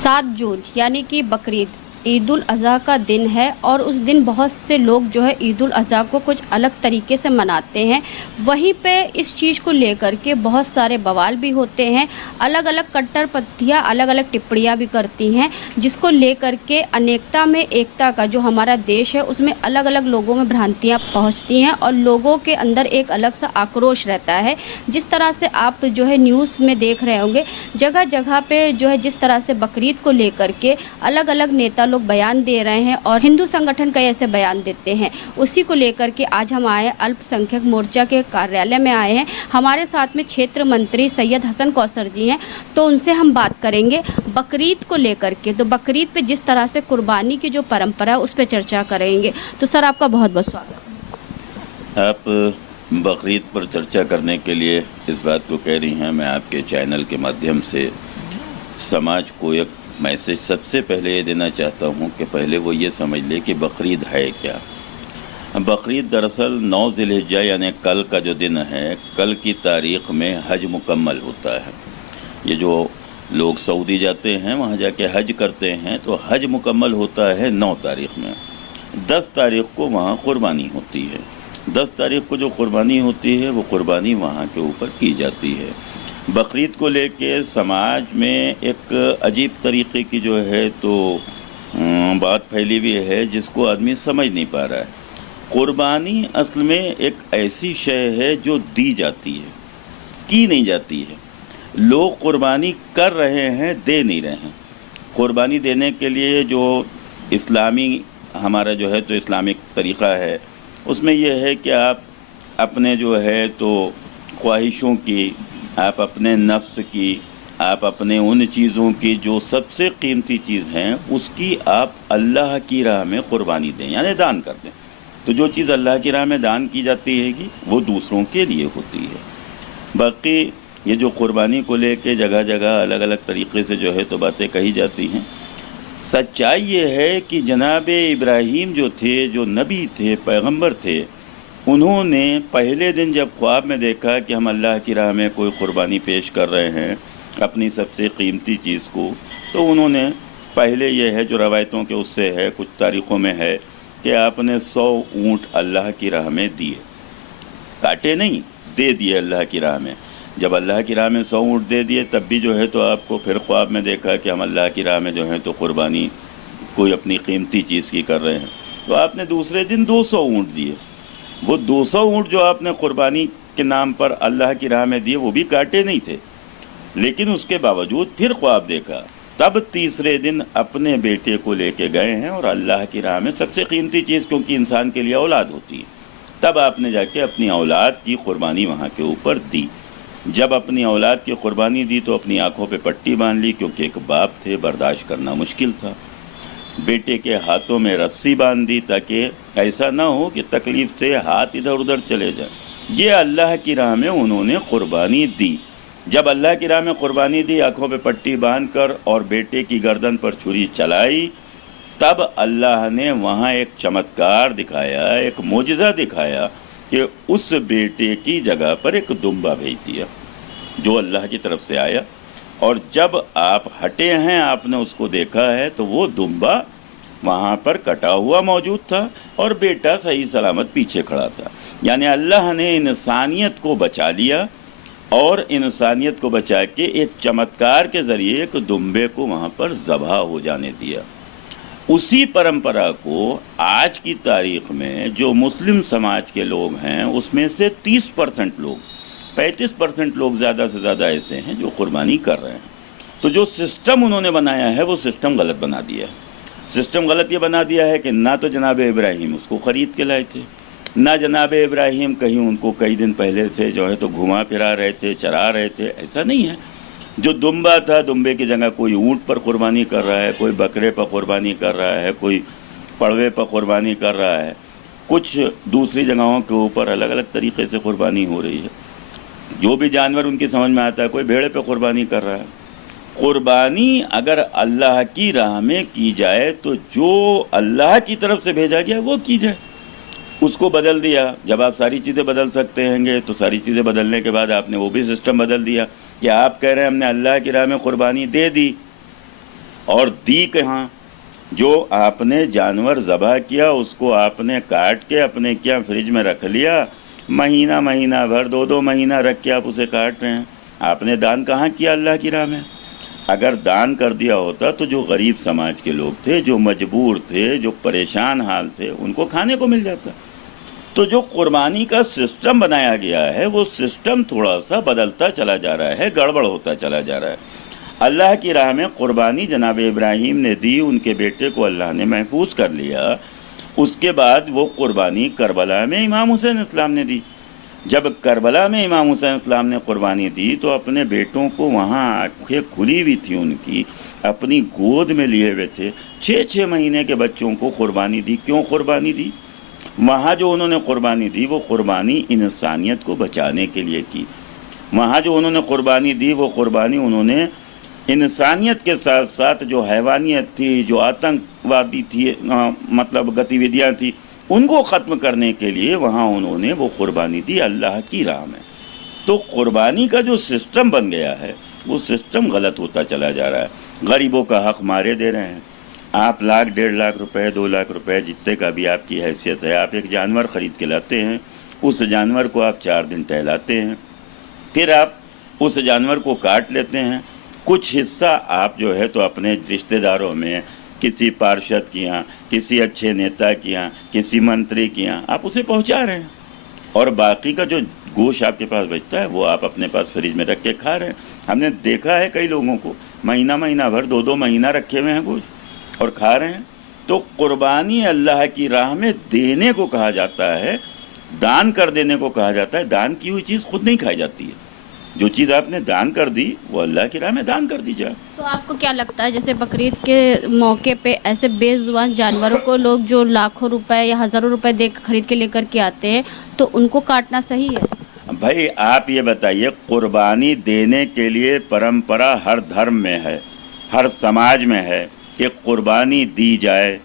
7 जून यानी कि बकरीद ईद उल अज़हा का दिन है और उस दिन बहुत से लोग जो है ईद उल अज़हा को कुछ अलग तरीके से मनाते हैं। वहीं पे इस चीज़ को लेकर के बहुत सारे बवाल भी होते हैं, अलग अलग कट्टरपंथियाँ अलग अलग टिप्पणियाँ भी करती हैं, जिसको लेकर के अनेकता में एकता का जो हमारा देश है उसमें अलग अलग लोगों में भ्रांतियाँ पहुँचती हैं और लोगों के अंदर एक अलग सा आक्रोश रहता है। जिस तरह से आप जो है न्यूज़ में देख रहे होंगे, जगह जगह पे जो है जिस तरह से बकरीद को लेकर के अलग अलग नेता लोग बयान दे रहे हैं और हिंदू संगठन कई ऐसे बयान देते हैं, उसी को लेकर के आज हम आए अल्पसंख्यक मोर्चा के कार्यालय में आए हैं। हमारे साथ में क्षेत्र मंत्री सैयद हसन कौसर जी हैं, तो उनसे हम बात करेंगे बकरीद को लेकर के। तो बकरीद पे जिस तरह से कुर्बानी की जो परंपरा है उस पर चर्चा करेंगे। तो सर, आपका बहुत बहुत स्वागत। आप बकरीद पर चर्चा करने के लिए इस बात को कह रही हैं। मैं आपके चैनल के माध्यम से समाज को एक मैसेज सबसे पहले ये देना चाहता हूँ कि पहले वो ये समझ ले कि बकरीद है क्या। बकरीद दरअसल 9 ज़िलहिज्जा यानी कल का जो दिन है, कल की तारीख़ में हज मुकम्मल होता है। ये जो लोग सऊदी जाते हैं वहाँ जाके हज करते हैं, तो हज मुकम्मल होता है 9 तारीख़ में। 10 तारीख़ को वहाँ क़ुरबानी होती है। 10 तारीख़ को जो क़ुरबानी होती है वो क़ुरबानी वहाँ के ऊपर की जाती है। बकरीद को लेके समाज में एक अजीब तरीक़े की जो है तो बात फैली हुई है, जिसको आदमी समझ नहीं पा रहा है। क़ुरबानी असल में एक ऐसी शय है जो दी जाती है, की नहीं जाती है। लोग क़ुरबानी कर रहे हैं, दे नहीं रहे हैं। क़ुरबानी देने के लिए जो इस्लामी हमारा जो है तो इस्लामिक तरीक़ा है, उसमें यह है कि आप अपने जो है तो ख्वाहिशों की, आप अपने नफ्स की, आप अपने उन चीज़ों की जो सबसे कीमती चीज़ हैं उसकी आप अल्लाह की राह में क़ुरबानी दें, यानी दान कर दें। तो जो चीज़ अल्लाह की राह में दान की जाती है वो दूसरों के लिए होती है। बाकी ये जो क़ुरबानी को लेके जगह जगह अलग अलग तरीक़े से जो है तो बातें कही जाती हैं। सच्चाई ये है कि जनाब इब्राहीम जो थे, जो नबी थे, पैगंबर थे, उन्होंने पहले दिन जब ख्वाब में देखा कि हम अल्लाह की राह में कोई क़ुरबानी पेश कर रहे हैं अपनी सबसे कीमती चीज़ को, तो उन्होंने पहले ये है जो रवायतों के उससे है, कुछ तारीख़ों में है कि आपने 100 ऊँट अल्लाह की राह में दिए, काटे नहीं, दे दिए अल्लाह की राह में। जब अल्लाह की राह में 100 ऊँट दे दिए, तब भी जो है तो आपको फिर ख्वाब में देखा कि हम अल्लाह की राह में जो है तो क़ुरबानी कोई अपनी कीमती चीज़ की कर रहे हैं, तो आपने दूसरे दिन 200 ऊँट दिए। वो 200 ऊँट जो आपने क़ुरबानी के नाम पर अल्लाह की राह में दिए वो भी काटे नहीं थे, लेकिन उसके बावजूद फिर ख्वाब देखा। तब तीसरे दिन अपने बेटे को लेके गए हैं और अल्लाह की राह में सबसे कीमती चीज़, क्योंकि इंसान के लिए औलाद होती है, तब आपने जाके अपनी औलाद की क़ुरबानी वहाँ के ऊपर दी। जब अपनी औलाद की क़ुरबानी दी तो अपनी आँखों पे पट्टी बांध ली, क्योंकि एक बाप थे, बर्दाश्त करना मुश्किल था। बेटे के हाथों में रस्सी बांध दी ताकि ऐसा ना हो कि तकलीफ़ से हाथ इधर उधर चले जाए। ये अल्लाह की राह में उन्होंने क़ुरबानी दी। जब अल्लाह की राह में क़ुरबानी दी, आँखों पे पट्टी बांधकर और बेटे की गर्दन पर छुरी चलाई, तब अल्लाह ने वहाँ एक चमत्कार दिखाया, एक मोजज़ा दिखाया कि उस बेटे की जगह पर एक दुम्बा भेज दिया जो अल्लाह की तरफ से आया। और जब आप हटे हैं, आपने उसको देखा है, तो वो दुम्बा वहाँ पर कटा हुआ मौजूद था और बेटा सही सलामत पीछे खड़ा था। यानी अल्लाह ने इंसानियत को बचा लिया और इंसानियत को बचा के एक चमत्कार के ज़रिए एक दुम्बे को वहाँ पर ज़बह हो जाने दिया। उसी परंपरा को आज की तारीख़ में जो मुस्लिम समाज के लोग हैं उसमें से 30% लोग, 35% लोग ज़्यादा से ज़्यादा ऐसे हैं जो क़ुरबानी कर रहे हैं। तो जो सिस्टम उन्होंने बनाया है वो सिस्टम गलत बना दिया है। सिस्टम गलत ये बना दिया है कि ना तो जनाब इब्राहीम उसको ख़रीद के लाए थे, ना जनाब इब्राहीम कहीं उनको कई दिन पहले से जो है तो घुमा फिरा रहे थे, चरा रहे थे, ऐसा नहीं है। जो दुम्बा था, दुम्बे की जगह कोई ऊँट पर क़ुरबानी कर रहा है, कोई बकरे पर क़ुरबानी कर रहा है, कोई पड़वे पर क़ुरबानी कर रहा है, कुछ दूसरी जगहों के ऊपर अलग अलग तरीक़े से क़ुरबानी हो रही है। जो भी जानवर उनकी समझ में आता है, कोई भेड़े पे क़ुरबानी कर रहा है। क़ुरबानी अगर अल्लाह की राह में की जाए तो जो अल्लाह की तरफ से भेजा गया वो की जाए। उसको बदल दिया। जब आप सारी चीज़ें बदल सकते हैंगे तो सारी चीज़ें बदलने के बाद आपने वो भी सिस्टम बदल दिया कि आप कह रहे हैं हमने अल्लाह की राह में क़ुरबानी दे दी और दी कहाँ? जो आपने जानवर ज़बह किया उसको आपने काट के अपने क्या फ्रिज में रख लिया, महीना महीना भर 2-2 महीना रख के आप उसे काट रहे हैं। आपने दान कहाँ किया अल्लाह की राह में? अगर दान कर दिया होता तो जो गरीब समाज के लोग थे, जो मजबूर थे, जो परेशान हाल थे, उनको खाने को मिल जाता। तो जो कुर्बानी का सिस्टम बनाया गया है वो सिस्टम थोड़ा सा बदलता चला जा रहा है, गड़बड़ होता चला जा रहा है। अल्लाह की राह में कुर्बानी जनाब इब्राहीम ने दी, उनके बेटे को अल्लाह ने महफूज कर लिया। उसके बाद वो कुर्बानी करबला में इमाम हुसैन इस्लाम ने दी। जब करबला में इमाम हुसैन इस्लाम ने कुर्बानी दी तो अपने बेटों को, वहाँ आँखें खुली हुई थी उनकी, अपनी गोद में लिए हुए थे, 6-6 महीने के बच्चों को कुर्बानी दी। क्यों कुर्बानी दी? वहाँ जो उन्होंने कुर्बानी दी वो कुर्बानी इंसानियत को बचाने के लिए की। वहाँ जो उन्होंने कुर्बानी दी वो कुर्बानी उन्होंने इंसानियत के साथ साथ जो हैवानियत थी, जो आतंकवादी थी, मतलब गतिविधियाँ थी, उनको ख़त्म करने के लिए वहाँ उन्होंने वो कुर्बानी दी अल्लाह की राह में। तो कुर्बानी का जो सिस्टम बन गया है वो सिस्टम गलत होता चला जा रहा है। गरीबों का हक़ मारे दे रहे हैं। आप 1,00,000, 1.5 लाख रुपए, 2 लाख रुपए, जितने का भी आपकी हैसियत है, आप एक जानवर ख़रीद के लाते हैं। उस जानवर को आप 4 दिन टहलाते हैं, फिर आप उस जानवर को काट लेते हैं। कुछ हिस्सा आप जो है तो अपने रिश्तेदारों में, किसी पार्षद के यहाँ, किसी अच्छे नेता के यहाँ, किसी मंत्री के यहाँ आप उसे पहुँचा रहे हैं, और बाकी का जो गोश्त आपके पास बचता है वो आप अपने पास फ्रिज में रख के खा रहे हैं। हमने देखा है कई लोगों को महीना महीना भर, 2-2 महीना रखे हुए हैं गोश्त और खा रहे हैं। तो कुर्बानी अल्लाह की राह में देने को कहा जाता है, दान कर देने को कहा जाता है। दान की हुई चीज़ खुद नहीं खाई जाती है। जो चीज़ आपने दान कर दी वो अल्लाह की राह में दान कर दी जाए। तो आपको क्या लगता है, जैसे बकरीद के मौके पे ऐसे बेजुबान जानवरों को लोग जो लाखों रुपए या हज़ारों रुपए दे खरीद के लेकर के आते हैं, तो उनको काटना सही है? भाई आप ये बताइए, कुर्बानी देने के लिए परंपरा हर धर्म में है, हर समाज में है कि कुर्बानी दी जाए।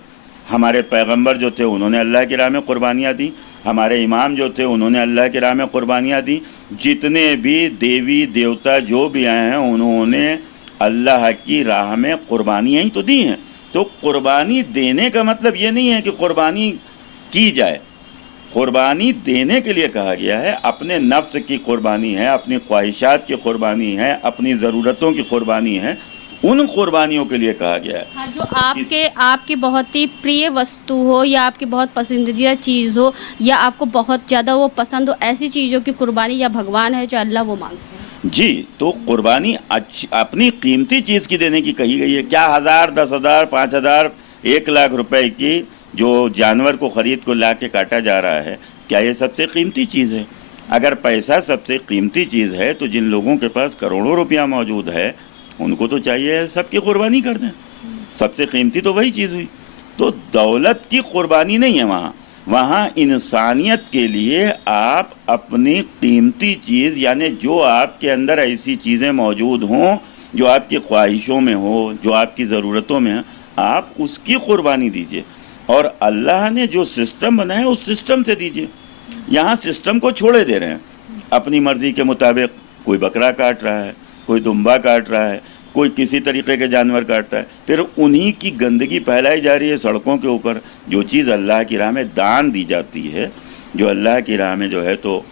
हमारे पैगंबर जो थे उन्होंने अल्लाह की राह में कुर्बानियाँ दी, हमारे इमाम जो थे उन्होंने अल्लाह की राह में कुर्बानियाँ दी। जितने भी देवी देवता जो भी आए हैं उन्होंने अल्लाह की राह में कुर्बानियाँ ही तो दी हैं। तो कुर्बानी देने का मतलब ये नहीं है कि कुर्बानी की जाए। कुर्बानी देने के लिए कहा गया है, अपने नफ्स की कुर्बानी है, अपनी ख्वाहिशात की कुर्बानी है, अपनी ज़रूरतों की कुर्बानी है, उन कुर्बानियों के लिए कहा गया है। हाँ, जो आपकी बहुत ही प्रिय वस्तु हो या आपकी बहुत पसंदीदा चीज़ हो या आपको बहुत ज़्यादा वो पसंद हो, ऐसी चीज़ों की कुर्बानी या भगवान है जो अल्लाह वो मांगते हैं। जी, तो कुर्बानी अपनी कीमती चीज़ की देने की कही गई है। क्या 1,000, 10,000, 5,000, 1 लाख रुपए की जो जानवर को ख़रीद को ला के काटा जा रहा है, क्या ये सबसे कीमती चीज़ है? अगर पैसा सबसे कीमती चीज़ है तो जिन लोगों के पास करोड़ों रुपया मौजूद है उनको तो चाहिए सबकी कुर्बानी कर दें। सबसे कीमती तो वही चीज़ हुई। तो दौलत की कुर्बानी नहीं है वहाँ इंसानियत के लिए आप अपनी कीमती चीज़, यानी जो आपके अंदर ऐसी चीज़ें मौजूद हों जो आपकी ख्वाहिशों में हो, जो आपकी ज़रूरतों में है, आप उसकी कुर्बानी दीजिए। और अल्लाह ने जो सिस्टम बनाया है उस सिस्टम से दीजिए। यहाँ सिस्टम को छोड़े दे रहे हैं, अपनी मर्ज़ी के मुताबिक कोई बकरा काट रहा है, कोई दुम्बा काट रहा है, कोई किसी तरीके के जानवर काट रहा है, फिर उन्हीं की गंदगी फैलाई जा रही है सड़कों के ऊपर। जो चीज़ अल्लाह की राह में दान दी जाती है, जो अल्लाह की राह में जो है तो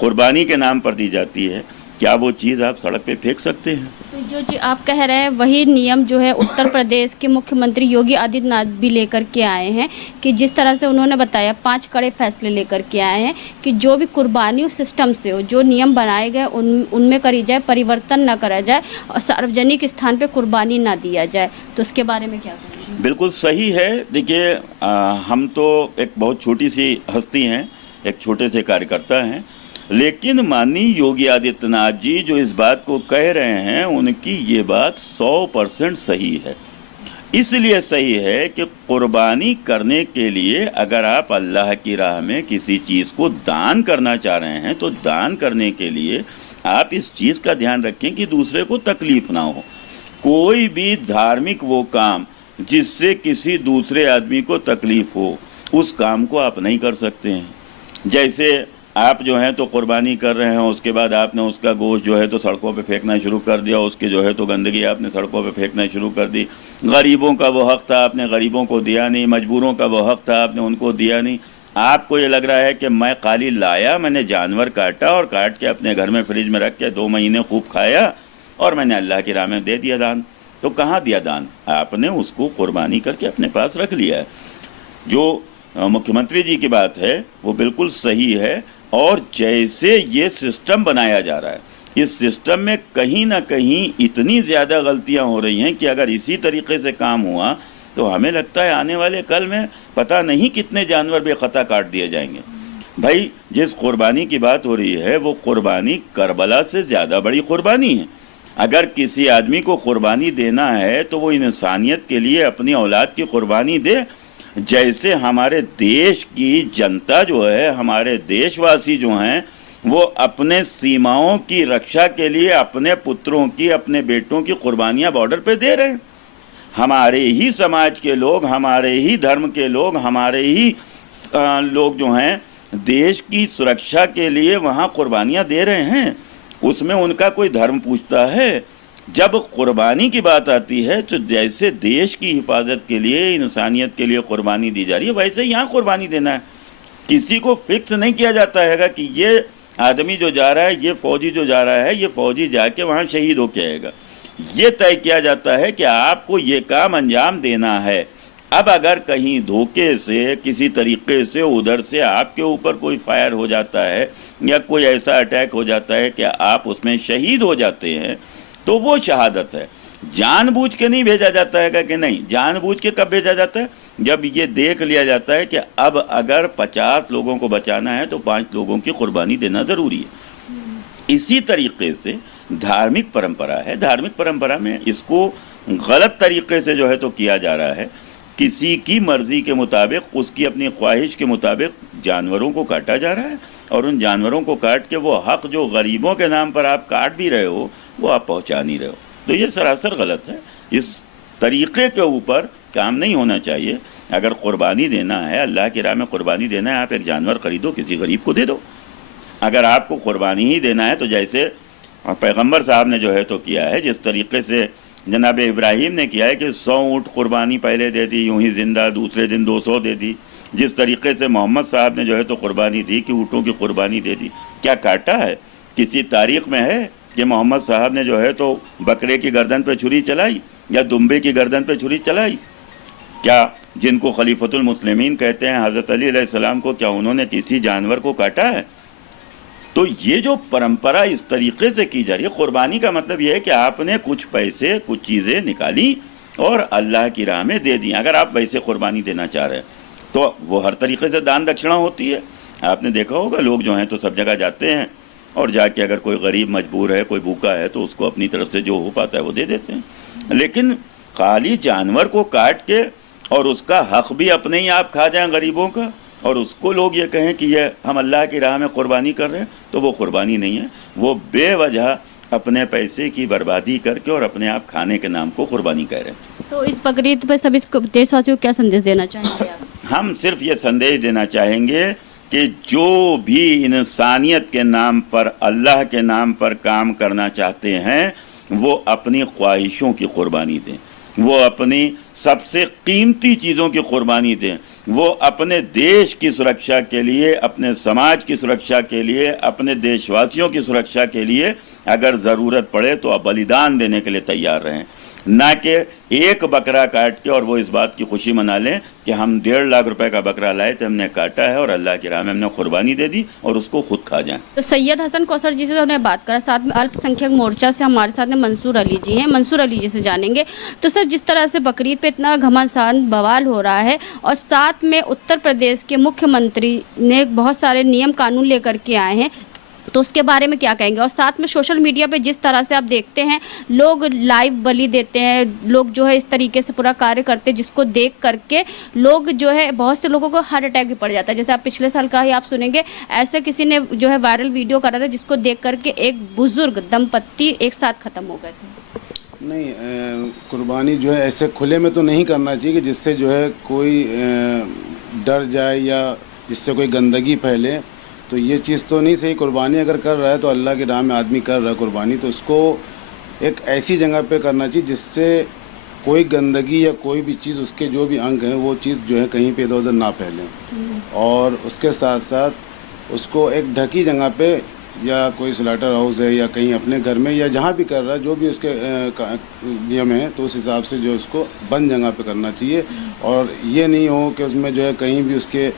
कुर्बानी के नाम पर दी जाती है, क्या वो चीज़ आप सड़क पे फेंक सकते हैं? तो जो जी आप कह रहे हैं वही नियम जो है उत्तर प्रदेश के मुख्यमंत्री योगी आदित्यनाथ भी लेकर के आए हैं कि जिस तरह से उन्होंने बताया 5 कड़े फैसले लेकर के आए हैं कि जो भी कुर्बानी उस सिस्टम से हो, जो नियम बनाए गए उनमें करी जाए, परिवर्तन ना करा जाए और सार्वजनिक स्थान पे कुर्बानी ना दिया जाए। तो उसके बारे में क्या कहेंगे? बिल्कुल सही है। देखिए, हम तो एक बहुत छोटी सी हस्ती हैं, एक छोटे से कार्यकर्ता हैं, लेकिन माननीय योगी आदित्यनाथ जी जो इस बात को कह रहे हैं उनकी ये बात 100% सही है। इसलिए सही है कि कुर्बानी करने के लिए अगर आप अल्लाह की राह में किसी चीज़ को दान करना चाह रहे हैं तो दान करने के लिए आप इस चीज़ का ध्यान रखें कि दूसरे को तकलीफ़ ना हो। कोई भी धार्मिक वो काम जिससे किसी दूसरे आदमी को तकलीफ़ हो, उस काम को आप नहीं कर सकते हैं। जैसे आप जो है तो कुर्बानी कर रहे हैं, उसके बाद आपने उसका गोश्त जो है तो सड़कों पे फेंकना शुरू कर दिया, उसके जो है तो गंदगी आपने सड़कों पे फेंकना शुरू कर दी। गरीबों का वो हक़ था, आपने गरीबों को दिया नहीं। मजबूरों का वो हक़ था, आपने उनको दिया नहीं। आपको ये लग रहा है कि मैं खाली लाया, मैंने जानवर काटा और काट के अपने घर में फ्रिज में रख के 2 महीने खूब खाया और मैंने अल्लाह की राह में दे दिया दान। तो कहाँ दिया दान? आपने उसको कुर्बानी करके अपने पास रख लिया है। जो मुख्यमंत्री जी की बात है वो बिल्कुल सही है। और जैसे ये सिस्टम बनाया जा रहा है, इस सिस्टम में कहीं ना कहीं इतनी ज़्यादा गलतियां हो रही हैं कि अगर इसी तरीके से काम हुआ तो हमें लगता है आने वाले कल में पता नहीं कितने जानवर बेखता काट दिए जाएंगे। भाई, जिस कुर्बानी की बात हो रही है वो कुर्बानी करबला से ज़्यादा बड़ी कुर्बानी है। अगर किसी आदमी को कुर्बानी देना है तो वो इंसानियत के लिए अपनी औलाद की कुर्बानी दे। जैसे हमारे देश की जनता जो है, हमारे देशवासी जो हैं, वो अपने सीमाओं की रक्षा के लिए अपने पुत्रों की, अपने बेटों की कुर्बानियां बॉर्डर पे दे रहे हैं। हमारे ही समाज के लोग, हमारे ही धर्म के लोग, हमारे ही लोग जो हैं देश की सुरक्षा के लिए वहाँ कुर्बानियां दे रहे हैं। उसमें उनका कोई धर्म पूछता है? जब कुर्बानी की बात आती है तो जैसे देश की हिफाजत के लिए, इंसानियत के लिए कुर्बानी दी जा रही है, वैसे यहाँ कुर्बानी देना है। किसी को फिक्स नहीं किया जाता है कि ये आदमी जो जा रहा है, ये फौजी जो जा रहा है, ये फौजी जाके वहाँ शहीद होके आएगा। ये तय किया जाता है कि आपको ये काम अंजाम देना है। अब अगर कहीं धोखे से, किसी तरीके से उधर से आपके ऊपर कोई फायर हो जाता है या कोई ऐसा अटैक हो जाता है कि आप उसमें शहीद हो जाते हैं, तो वो शहादत है। जानबूझ के नहीं भेजा जाता है कि नहीं, जानबूझ के कब भेजा जाता है? जब ये देख लिया जाता है कि अब अगर 50 लोगों को बचाना है तो 5 लोगों की कुर्बानी देना ज़रूरी है। इसी तरीके से धार्मिक परंपरा है। धार्मिक परंपरा में इसको गलत तरीके से जो है तो किया जा रहा है। किसी की मर्जी के मुताबिक, उसकी अपनी ख्वाहिश के मुताबिक जानवरों को काटा जा रहा है और उन जानवरों को काट के वो हक जो गरीबों के नाम पर आप काट भी रहे हो वो आप पहुंचा नहीं रहे हो। तो ये सरासर गलत है। इस तरीके के ऊपर काम नहीं होना चाहिए। अगर कुर्बानी देना है, अल्लाह की राह में कुर्बानी देना है, आप एक जानवर खरीदो, किसी गरीब को दे दो। अगर आपको कुर्बानी ही देना है तो जैसे पैगम्बर साहब ने जो है तो किया है, जिस तरीके से जनाब इब्राहीम ने किया है कि 100 ऊँट कुर्बानी पहले दे दी, यूं ही जिंदा, दूसरे दिन 200 दे दी। जिस तरीके से मोहम्मद साहब ने जो है तो कुर्बानी दी कि ऊँटों की कुर्बानी दे दी। क्या काटा है? किसी तारीख में है कि मोहम्मद साहब ने जो है तो बकरे की गर्दन पे छुरी चलाई या दुम्बे की गर्दन पे छुरी चलाई? क्या जिनको खलीफतुल मुस्लिमीन कहते हैं, हज़रत अली अलैहिस्सलाम को, क्या उन्होंने किसी जानवर को काटा है? तो ये जो परंपरा इस तरीके से की जा रही है, कुर्बानी का मतलब ये है कि आपने कुछ पैसे, कुछ चीज़ें निकाली और अल्लाह की राह में दे दी। अगर आप वैसे कुर्बानी देना चाह रहे हैं तो वो हर तरीके से दान दक्षिणा होती है। आपने देखा होगा लोग जो हैं तो सब जगह जाते हैं और जाके अगर कोई गरीब मजबूर है, कोई भूखा है, तो उसको अपनी तरफ से जो हो पाता है वो दे देते हैं। लेकिन खाली जानवर को काट के और उसका हक भी अपने ही आप खा जाएं गरीबों का, और उसको लोग ये कहें कि ये हम अल्लाह की राह में कुर्बानी कर रहे हैं, तो वो कुर्बानी नहीं है। वो बेवजह अपने पैसे की बर्बादी करके और अपने आप खाने के नाम को कुर्बानी कह रहे हैं। तो इस बकरीद पर सभी देशवासियों को क्या संदेश देना चाहेंगे आप? हम सिर्फ ये संदेश देना चाहेंगे कि जो भी इंसानियत के नाम पर, अल्लाह के नाम पर काम करना चाहते हैं वो अपनी ख्वाहिशों की कुर्बानी दें, वो अपनी सबसे कीमती चीज़ों की कुर्बानी दें, वो अपने देश की सुरक्षा के लिए, अपने समाज की सुरक्षा के लिए, अपने देशवासियों की सुरक्षा के लिए अगर ज़रूरत पड़े तो आप बलिदान देने के लिए तैयार रहें। ना कि एक बकरा काट के और वो इस बात की खुशी मना लें कि हम 1.5 लाख रुपए का बकरा लाए थे, हमने काटा है और अल्लाह की राह में हमने कुर्बानी दे दी और उसको खुद खा जाएं। तो सैयद हसन कौसर जी से हमने बात करा, साथ में अल्पसंख्यक मोर्चा से हमारे साथ में मंसूर अली जी हैं। मंसूर अली जी से जानेंगे। तो सर, जिस तरह से बकरीद पे इतना घमासान बवाल हो रहा है और साथ में उत्तर प्रदेश के मुख्यमंत्री ने बहुत सारे नियम कानून लेकर के आए हैं, तो उसके बारे में क्या कहेंगे? और साथ में सोशल मीडिया पे जिस तरह से आप देखते हैं लोग लाइव बलि देते हैं, लोग जो है इस तरीके से पूरा कार्य करते हैं जिसको देख करके लोग जो है, बहुत से लोगों को हार्ट अटैक भी पड़ जाता है। जैसे आप पिछले साल का ही आप सुनेंगे, ऐसे किसी ने जो है वायरल वीडियो करा था जिसको देख करके एक बुजुर्ग दंपत्ति एक साथ ख़त्म हो गए थे। नहीं, कुर्बानी जो है ऐसे खुले में तो नहीं करना चाहिए कि जिससे जो है कोई डर जाए या जिससे कोई गंदगी फैले। तो ये चीज़ तो नहीं सही। कुर्बानी अगर कर रहा है तो अल्लाह की राह में आदमी कर रहा है कुर्बानी, तो उसको एक ऐसी जगह पे करना चाहिए जिससे कोई गंदगी या कोई भी चीज़, उसके जो भी अंग हैं वो चीज़ जो है कहीं पे इधर उधर ना फैलें। और उसके साथ साथ उसको एक ढकी जगह पे, या कोई स्लाटर हाउस है या कहीं अपने घर में या जहाँ भी कर रहा है, जो भी उसके नियम है तो उस हिसाब से जो उसको बंद जगह पे करना चाहिए। और ये नहीं हो कि उसमें जो है कहीं भी उसके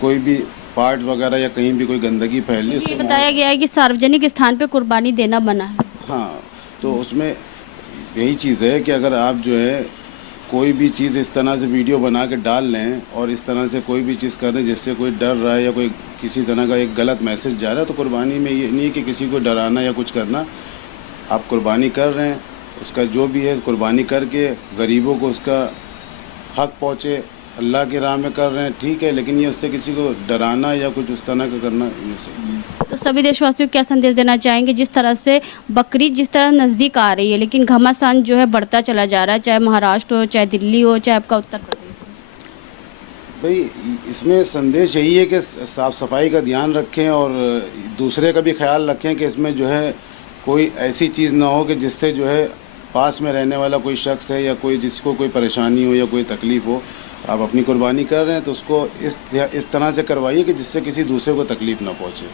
कोई भी पार्ट वगैरह या कहीं भी कोई गंदगी फैली। ये बताया गया है कि सार्वजनिक स्थान पे कुर्बानी देना मना है। हाँ, तो उसमें यही चीज़ है कि अगर आप जो है कोई भी चीज़ इस तरह से वीडियो बना के डाल लें और इस तरह से कोई भी चीज़ कर रहे हैं जिससे कोई डर रहा है या कोई किसी तरह का एक गलत मैसेज जा रहा है, तो कुर्बानी में ये नहीं कि किसी को डराना या कुछ करना। आप कुर्बानी कर रहे हैं, उसका जो भी है कुर्बानी करके गरीबों को उसका हक पहुँचे, अल्लाह की राह में कर रहे हैं, ठीक है, लेकिन ये उससे किसी को डराना या कुछ उस तरह का करना ये सही। तो सभी देशवासियों को क्या संदेश देना चाहेंगे, जिस तरह से बकरीद जिस तरह नज़दीक आ रही है लेकिन घमासान जो है बढ़ता चला जा रहा है, चाहे महाराष्ट्र हो, चाहे दिल्ली हो, चाहे आपका उत्तर प्रदेश हो? भाई इसमें संदेश यही है कि साफ़ सफाई का ध्यान रखें और दूसरे का भी ख्याल रखें कि इसमें जो है कोई ऐसी चीज़ ना हो कि जिससे जो है पास में रहने वाला कोई शख्स है या कोई जिसको कोई परेशानी हो या कोई तकलीफ़ हो। आप अपनी कुर्बानी कर रहे हैं तो उसको इस तरह से करवाइए कि जिससे किसी दूसरे को तकलीफ़ ना पहुँचे।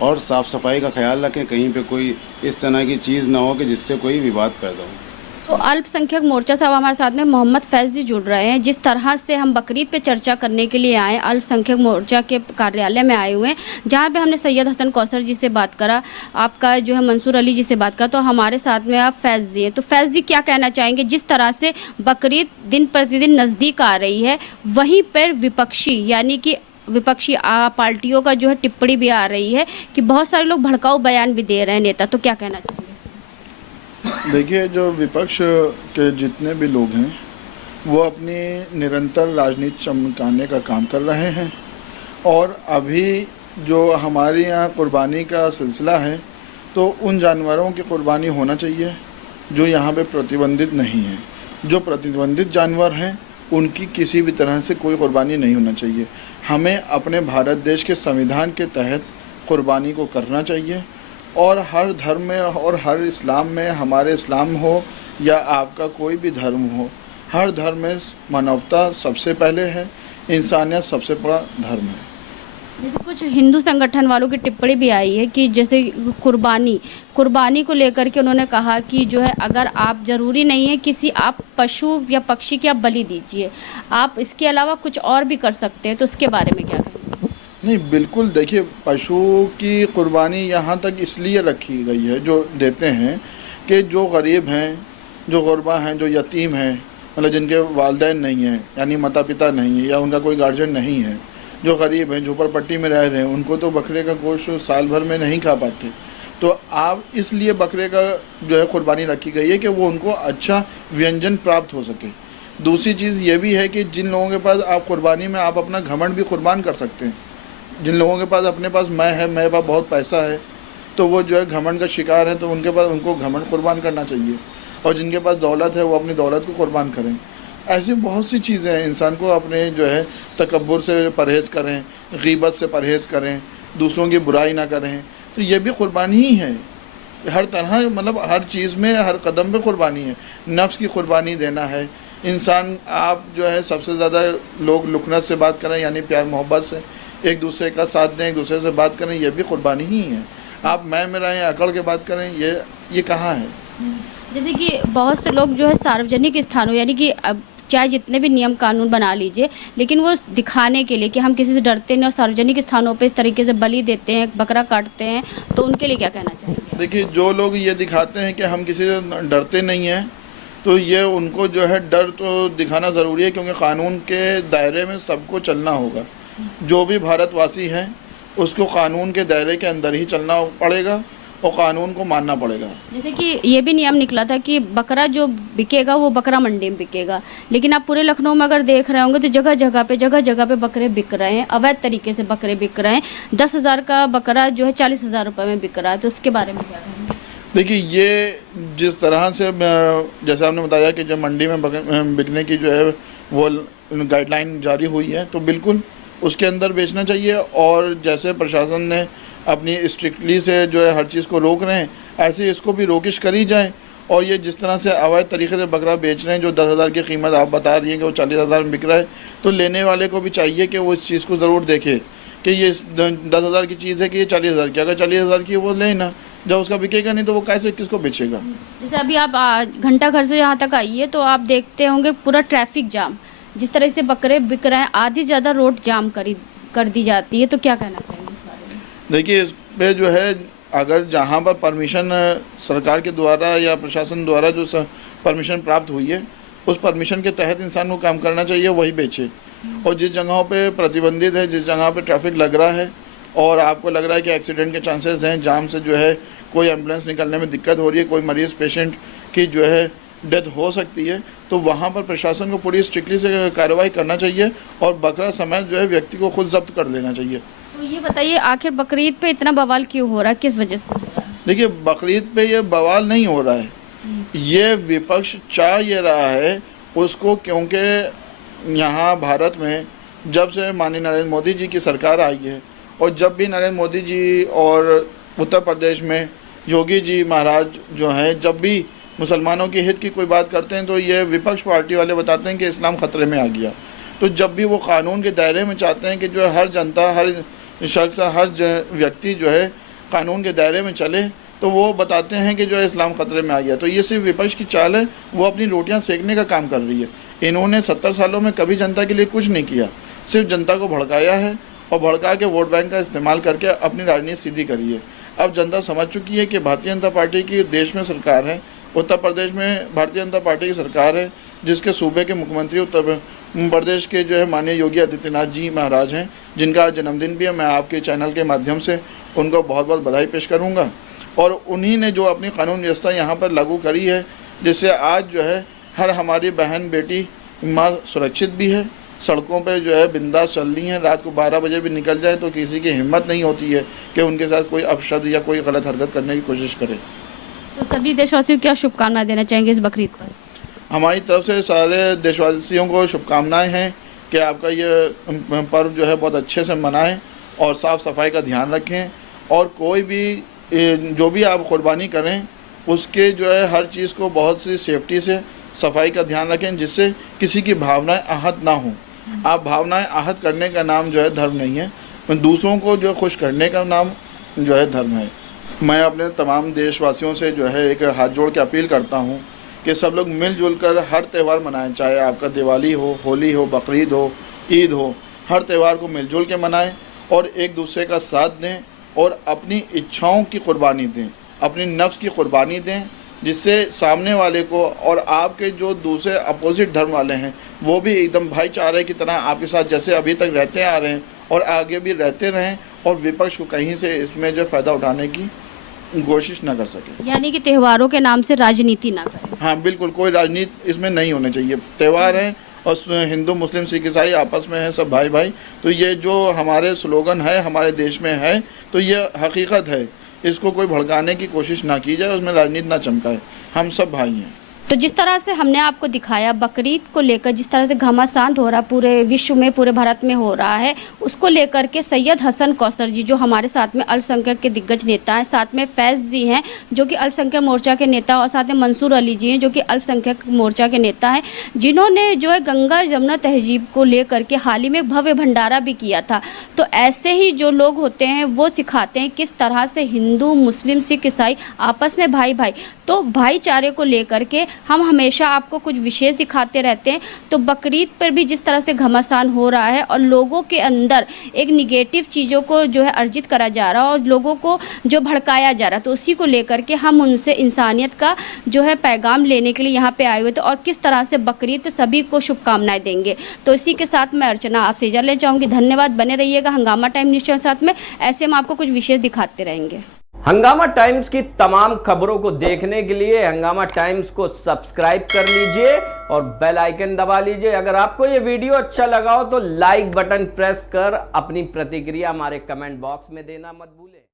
और साफ़ सफाई का ख्याल रखें, कहीं पे कोई इस तरह की चीज़ ना हो कि जिससे कोई विवाद पैदा हो। तो अल्पसंख्यक मोर्चा से अब हमारे साथ में मोहम्मद फैज़ जी जुड़ रहे हैं। जिस तरह से हम बकरीद पे चर्चा करने के लिए आए, अल्पसंख्यक मोर्चा के कार्यालय में आए हुए हैं, जहाँ पे हमने सैयद हसन कौसर जी से बात करा, आपका जो है मंसूर अली जी से बात करा, तो हमारे साथ में आप फैज़ जी हैं। तो फैज़ जी क्या कहना चाहेंगे, जिस तरह से बकरीद दिन प्रतिदिन नज़दीक आ रही है, वहीं पर विपक्षी यानी कि विपक्षी पार्टियों का जो है टिप्पणी भी आ रही है कि बहुत सारे लोग भड़काऊ बयान भी दे रहे हैं नेता, तो क्या कहना चाहेंगे? देखिए, जो विपक्ष के जितने भी लोग हैं वो अपनी निरंतर राजनीति चमकाने का काम कर रहे हैं। और अभी जो हमारे यहाँ कुर्बानी का सिलसिला है तो उन जानवरों की कुर्बानी होना चाहिए जो यहाँ पे प्रतिबंधित नहीं है। जो प्रतिबंधित जानवर हैं उनकी किसी भी तरह से कोई कुर्बानी नहीं होना चाहिए। हमें अपने भारत देश के संविधान के तहत कुर्बानी को करना चाहिए। और हर धर्म में और हर इस्लाम में, हमारे इस्लाम हो या आपका कोई भी धर्म हो, हर धर्म में मानवता सबसे पहले है, इंसानियत सबसे बड़ा धर्म है। जैसे कुछ हिंदू संगठन वालों की टिप्पणी भी आई है कि जैसे कुर्बानी को लेकर के उन्होंने कहा कि जो है अगर आप ज़रूरी नहीं है किसी आप पशु या पक्षी की आप बलि दीजिए, आप इसके अलावा कुछ और भी कर सकते हैं, तो उसके बारे में क्या कहेंगे? नहीं, बिल्कुल। देखिए, पशु की कुर्बानी यहाँ तक इसलिए रखी गई है जो देते हैं कि जो गरीब हैं, जो गुरबा हैं, जो यतीम हैं, मतलब जिनके वालिदैन नहीं हैं यानी माता पिता नहीं है या उनका कोई गार्जियन नहीं है, जो गरीब हैं, झोपड़पट्टी में रह रहे हैं, उनको तो बकरे का गोश्त साल भर में नहीं खा पाते। तो आप इसलिए बकरे का जो है कुर्बानी रखी गई है कि वो उनको अच्छा व्यंजन प्राप्त हो सके। दूसरी चीज़ ये भी है कि जिन लोगों के पास आप कुर्बानी में आप अपना घमंड भी कुर्बान कर सकते हैं। जिन लोगों के पास अपने पास मेरे पास बहुत पैसा है तो वो जो है घमंड का शिकार है, तो उनके पास उनको घमंड कुर्बान करना चाहिए। और जिनके पास दौलत है वो अपनी दौलत को कुर्बान करें। ऐसी बहुत सी चीज़ें हैं। इंसान को अपने जो है तकब्बुर से परहेज़ करें, गीबत से परहेज़ करें, दूसरों की बुराई ना करें, तो ये भी कुर्बानी ही है। हर तरह, मतलब हर चीज़ में, हर कदम पे कुर्बानी है। नफ्स की कुर्बानी देना है। इंसान आप जो है सबसे ज़्यादा लोग लुकनत से बात करें यानी प्यार मोहब्बत से एक दूसरे का साथ दें, एक दूसरे से बात करें, ये भी कुर्बानी ही है। आप मैं मेरा हैं अकड़ के बात करें, ये कहाँ है? जैसे कि बहुत से लोग जो है सार्वजनिक स्थानों यानी कि अब चाहे जितने भी नियम कानून बना लीजिए, लेकिन वो दिखाने के लिए कि हम किसी से डरते नहीं और सार्वजनिक स्थानों पे इस तरीके से बलि देते हैं, बकरा काटते हैं, तो उनके लिए क्या कहना चाहेंगे? देखिए, जो लोग ये दिखाते हैं कि हम किसी से डरते नहीं हैं, तो ये उनको जो है डर तो दिखाना ज़रूरी है, क्योंकि कानून के दायरे में सबको चलना होगा। जो भी भारतवासी है उसको कानून के दायरे के अंदर ही चलना पड़ेगा और कानून को मानना पड़ेगा। जैसे कि ये भी नियम निकला था कि बकरा जो बिकेगा वो बकरा मंडी में बिकेगा, लेकिन आप पूरे लखनऊ में अगर देख रहे होंगे तो जगह जगह पे बकरे बिक रहे हैं, अवैध तरीके से बकरे बिक रहे हैं। 10,000 का बकरा जो है 40,000 रुपये में बिक रहा है, तो उसके बारे में क्या कहेंगे? देखिए, ये जिस तरह से जैसे आपने बताया कि जब मंडी में बिकने की जो है वो गाइडलाइन जारी हुई है, तो बिल्कुल उसके अंदर बेचना चाहिए। और जैसे प्रशासन ने अपनी स्ट्रिक्टली से जो है हर चीज़ को रोक रहे हैं, ऐसे इसको भी रोकिश करी जाए। और ये जिस तरह से अवैध तरीके से बकरा बेच रहे हैं, जो 10,000 की कीमत आप बता रही हैं कि वो 40,000 में बिक रहा है, तो लेने वाले को भी चाहिए कि वो इस चीज़ को ज़रूर देखे कि ये 10,000 की चीज़ है कि ये 40,000 की। अगर 40,000 की वो ले ना, जब उसका बिकेगा नहीं तो वो कैसे किसको बेचेगा। जैसे अभी आप घंटा घर से यहाँ तक आइए तो आप देखते होंगे पूरा ट्रैफिक जाम, जिस तरह से बकरे बिक रहे हैं, आधी ज़्यादा रोड जाम कर दी जाती है, तो क्या कहना चाहेंगे इस बारे में? देखिए, इस पे जो है अगर जहाँ पर परमिशन सरकार के द्वारा या प्रशासन द्वारा जो परमिशन प्राप्त हुई है, उस परमिशन के तहत इंसान को काम करना चाहिए, वही बेचे। और जिस जगहों पे प्रतिबंधित है, जिस जगह पे ट्रैफिक लग रहा है और आपको लग रहा है कि एक्सीडेंट के चांसेस हैं, जाम से जो है कोई एम्बुलेंस निकलने में दिक्कत हो रही है, कोई मरीज़ पेशेंट की जो है डेथ हो सकती है, तो वहाँ पर प्रशासन को पूरी स्ट्रिक्टली से कार्रवाई करना चाहिए और बकरा समेत जो है व्यक्ति को खुद जब्त कर लेना चाहिए। तो ये बताइए, आखिर बकरीद पे इतना बवाल क्यों हो रहा है, किस वजह से? देखिए, बकरीद पे ये बवाल नहीं हो रहा है, ये विपक्ष चाह ये रहा है उसको, क्योंकि यहाँ भारत में जब से माननीय नरेंद्र मोदी जी की सरकार आई है और जब भी नरेंद्र मोदी जी और उत्तर प्रदेश में योगी जी महाराज जो हैं, जब भी मुसलमानों के हित की कोई बात करते हैं तो ये विपक्ष पार्टी वाले बताते हैं कि इस्लाम खतरे में आ गया। तो जब भी वो कानून के दायरे में चाहते हैं कि जो है हर जनता, हर शख्स, हर व्यक्ति जो है कानून के दायरे में चले, तो वो बताते हैं कि जो है इस्लाम खतरे में आ गया। तो ये सिर्फ विपक्ष की चाल है, वो अपनी रोटियां सेकने का काम कर रही है। इन्होंने 70 सालों में कभी जनता के लिए कुछ नहीं किया, सिर्फ जनता को भड़काया है और भड़का के वोट बैंक का इस्तेमाल करके अपनी राजनीति सीधी करी है। अब जनता समझ चुकी है कि भारतीय जनता पार्टी की देश में सरकार है, उत्तर प्रदेश में भारतीय जनता पार्टी की सरकार है, जिसके सूबे के मुख्यमंत्री उत्तर प्रदेश के जो है माननीय योगी आदित्यनाथ जी महाराज हैं, जिनका जन्मदिन भी है। मैं आपके चैनल के माध्यम से उनको बहुत बहुत बधाई पेश करूंगा। और उन्हीं ने जो अपनी कानून व्यवस्था यहाँ पर लागू करी है, जिससे आज जो है हर हमारी बहन बेटी माँ सुरक्षित भी है, सड़कों पे जो है बिंदास चल रही हैं। रात को 12 बजे भी निकल जाए तो किसी की हिम्मत नहीं होती है कि उनके साथ कोई अपशब्द या कोई गलत हरकत करने की कोशिश करे। तो सभी देशवासियों को क्या शुभकामनाएं देना चाहेंगे इस बकरीद पर? हमारी तरफ से सारे देशवासियों को शुभकामनाएं हैं कि आपका ये पर्व जो है बहुत अच्छे से मनाएं और साफ़ सफाई का ध्यान रखें। और कोई भी जो भी आप कुर्बानी करें उसके जो है हर चीज़ को बहुत सी सेफ्टी से सफाई का ध्यान रखें, जिससे किसी की भावनाएं आहत ना हों। आप भावनाएं आहत करने का नाम जो है धर्म नहीं है, दूसरों को जो खुश करने का नाम जो है धर्म है। मैं अपने तमाम देशवासियों से जो है एक हाथ जोड़ के अपील करता हूँ कि सब लोग मिलजुल कर हर त्यौहार मनाएं, चाहे आपका दिवाली हो, होली हो, बकरीद हो, ईद हो, हर त्यौहार को मिलजुल के मनाएं और एक दूसरे का साथ दें और अपनी इच्छाओं की कुर्बानी दें, अपनी नफ्स की कुर्बानी दें, जिससे सामने वाले को और आपके जो दूसरे अपोजिट धर्म वाले हैं वो भी एकदम भाईचारे की तरह आपके साथ जैसे अभी तक रहते आ रहे हैं और आगे भी रहते रहें और विपक्ष को कहीं से इसमें जो फ़ायदा उठाने की कोशिश ना कर सके। यानी कि त्योहारों के नाम से राजनीति ना करें। हाँ बिल्कुल, कोई राजनीति इसमें नहीं होनी चाहिए। त्यौहार हैं और हिंदू मुस्लिम सिख ईसाई आपस में है सब भाई भाई। तो ये जो हमारे स्लोगन है हमारे देश में है तो ये हकीकत है, इसको कोई भड़काने की कोशिश ना की जाए, उसमें राजनीति ना चमकाए। हम सब भाई हैं। तो जिस तरह से हमने आपको दिखाया बकरीद को लेकर जिस तरह से घमासान हो रहा पूरे विश्व में, पूरे भारत में हो रहा है, उसको लेकर के सैयद हसन कौसर जी जो हमारे साथ में अल्पसंख्यक के दिग्गज नेता हैं, साथ में फैज़ जी हैं जो कि अल्पसंख्यक मोर्चा के नेता, और साथ में मंसूर अली जी हैं जो कि अल्पसंख्यक मोर्चा के नेता हैं, जिन्होंने जो है गंगा जमुना तहजीब को लेकर के हाल ही में एक भव्य भंडारा भी किया था। तो ऐसे ही जो लोग होते हैं वो सिखाते हैं किस तरह से हिंदू मुस्लिम सिख ईसाई आपस में भाई भाई। तो भाईचारे को लेकर के हम हमेशा आपको कुछ विशेष दिखाते रहते हैं। तो बकरीद पर भी जिस तरह से घमासान हो रहा है और लोगों के अंदर एक निगेटिव चीज़ों को जो है अर्जित करा जा रहा है और लोगों को जो भड़काया जा रहा है, तो उसी को लेकर के हम उनसे इंसानियत का जो है पैगाम लेने के लिए यहाँ पे आए हुए थे और किस तरह से बकरीद पे सभी को शुभकामनाएं देंगे। तो इसी के साथ मैं अर्चना आपसे इजाज़त लेना चाहूँगी। धन्यवाद। बने रहिएगा हंगामा टाइम न्यूज़ चैनल साथ में, ऐसे हम आपको कुछ विशेष दिखाते रहेंगे। हंगामा टाइम्स की तमाम खबरों को देखने के लिए हंगामा टाइम्स को सब्सक्राइब कर लीजिए और बेल आइकन दबा लीजिए। अगर आपको ये वीडियो अच्छा लगा हो तो लाइक बटन प्रेस कर अपनी प्रतिक्रिया हमारे कमेंट बॉक्स में देना मत भूलें।